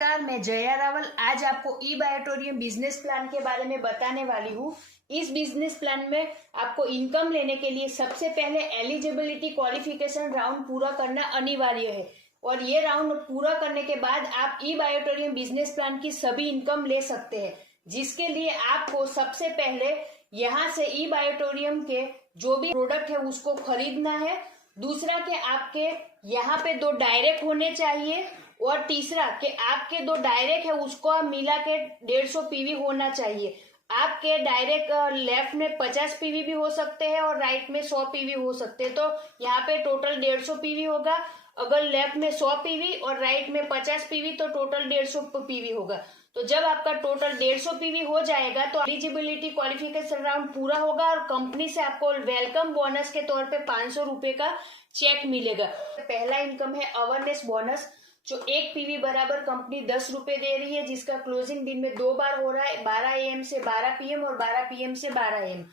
नमस्कार, मैं जया रावल आज आपको ई बायोटोरियम बिजनेस प्लान के बारे में बताने वाली हूँ। इस बिजनेस प्लान में आपको इनकम लेने के लिए सबसे पहले एलिजिबिलिटी क्वालिफिकेशन राउंड पूरा करना अनिवार्य है और ये राउंड पूरा करने के बाद आप ई बायोटोरियम बिजनेस प्लान की सभी इनकम ले सकते हैं, जिसके लिए आपको सबसे पहले यहाँ से ई बायोटोरियम के जो भी प्रोडक्ट है उसको खरीदना है। दूसरा कि आपके यहाँ पे 2 डायरेक्ट होने चाहिए और तीसरा कि आपके 2 डायरेक्ट है उसको मिला के 150 पीवी होना चाहिए। आपके डायरेक्ट लेफ्ट में 50 पीवी भी हो सकते हैं और राइट में 100 पीवी हो सकते हैं, तो यहाँ पे टोटल 150 पीवी होगा। अगर लेफ्ट में 100 पीवी और राइट में 50 पीवी तो टोटल 150 पीवी होगा। तो जब आपका टोटल 150 पीवी हो जाएगा तो एलिजिबिलिटी क्वालिफिकेशन राउंड पूरा होगा और कंपनी से आपको वेलकम बोनस के तौर पे 500 रुपए का चेक मिलेगा। पहला इनकम है अवेयरनेस बोनस, जो 1 पीवी बराबर कंपनी 10 रुपए दे रही है, जिसका क्लोजिंग दिन में 2 बार हो रहा है, 12 AM से 12 PM और 12 PM से 12 AM।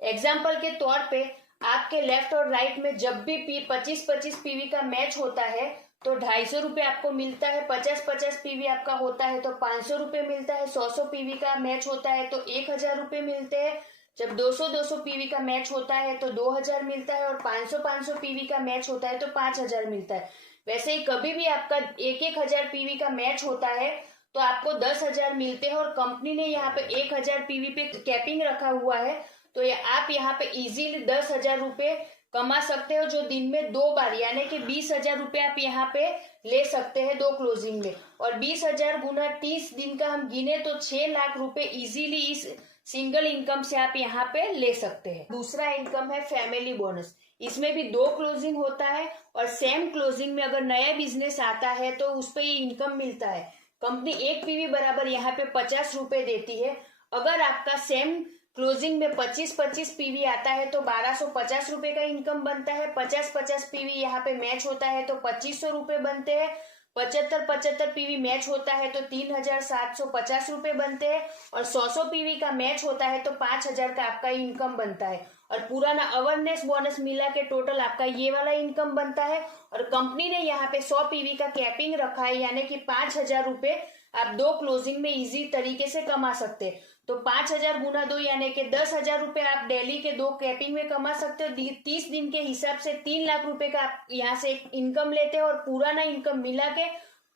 एग्जाम्पल के तौर पे आपके लेफ्ट और राइट में जब भी 25-25 पीवी का मैच होता है तो 250 रुपए आपको मिलता है। 50-50 पीवी आपका होता है तो 500 रुपए मिलता है। 100 पीवी का मैच होता है तो 1000 रुपए मिलते हैं। जब 200 पीवी का मैच होता है तो 2000 मिलता है और 500 पीवी का मैच होता है तो 5000 मिलता है। वैसे ही कभी भी आपका 1000 पीवी का मैच होता है तो आपको 10,000 मिलते हैं और कंपनी ने यहाँ पे 1000 पीवी पे कैपिंग रखा हुआ है, तो आप यहाँ पे इजीली 10,000 रुपए कमा सकते हो, जो दिन में 2 बार यानी कि 20,000 रुपए आप यहाँ पे ले सकते हैं 2 क्लोजिंग में। और 20,000 गुना 30 दिन का हम गिने तो 6 लाख रुपए इजीली इस सिंगल इनकम से आप यहाँ पे ले सकते हैं। दूसरा इनकम है फैमिली बोनस। इसमें भी 2 क्लोजिंग होता है और सेम क्लोजिंग में अगर नया बिजनेस आता है तो उस पर ये इनकम मिलता है। कंपनी 1 पीवी बराबर यहाँ पे 50 रुपए देती है। अगर आपका सेम क्लोजिंग में 25-25 पीवी आता है तो 1250 रुपए का इनकम बनता है। 50-50 पीवी यहाँ पे मैच होता है तो 2500 रुपए बनते हैं। 75-75 पीवी मैच होता है तो 3750 रुपए बनते हैं और 100 पीवी का मैच होता है तो 5000 का आपका इनकम बनता है। और पुराना अवेयरनेस बोनस मिला के टोटल आपका ये वाला इनकम बनता है। और कंपनी ने यहाँ पे 100 पीवी का कैपिंग रखा है, यानी कि 5000 रुपए आप 2 क्लोजिंग में इजी तरीके से कमा सकते हैं। तो 5000 गुना 2 यानी कि 10,000 रुपए आप डेली के 2 कैपिंग में कमा सकते हो। 30 दिन के हिसाब से 3 लाख रुपए का आप यहाँ से इनकम लेते हैं और पुराना इनकम मिला के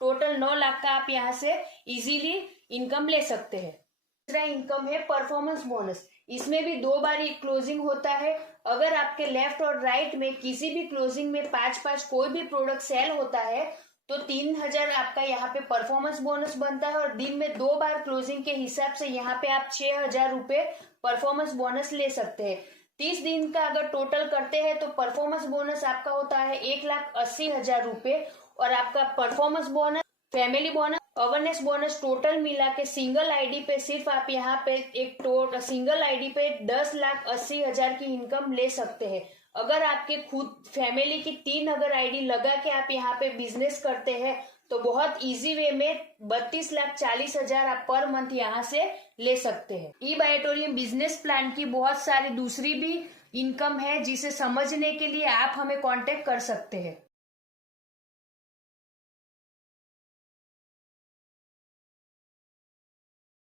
टोटल 9 लाख का आप यहाँ से इजीली इनकम ले सकते हैं। दूसरा इनकम है परफॉर्मेंस बोनस। इसमें भी 2 बार क्लोजिंग होता है। अगर आपके लेफ्ट और राइट में किसी भी क्लोजिंग में 5-5 कोई भी प्रोडक्ट सेल होता है तो 3000 आपका यहाँ पे परफॉर्मेंस बोनस बनता है और दिन में 2 बार क्लोजिंग के हिसाब से यहाँ पे आप 6000 रुपए परफॉर्मेंस बोनस ले सकते हैं। 30 दिन का अगर टोटल करते हैं तो परफॉर्मेंस बोनस आपका होता है 1,80,000 रुपए। और आपका performance bonus, family bonus, awareness bonus total मिला के सिंगल आईडी पे सिर्फ आप यहाँ पे सिंगल आईडी पे 10,80,000 की इनकम ले सकते हैं। अगर आपके खुद फैमिली की 3 अगर आईडी लगा के आप यहाँ पे बिजनेस करते हैं तो बहुत इजी वे में 32,40,000 आप पर मंथ यहाँ से ले सकते हैं। ई बायोटोरियम बिजनेस प्लान की बहुत सारी दूसरी भी इनकम है, जिसे समझने के लिए आप हमें कांटेक्ट कर सकते हैं।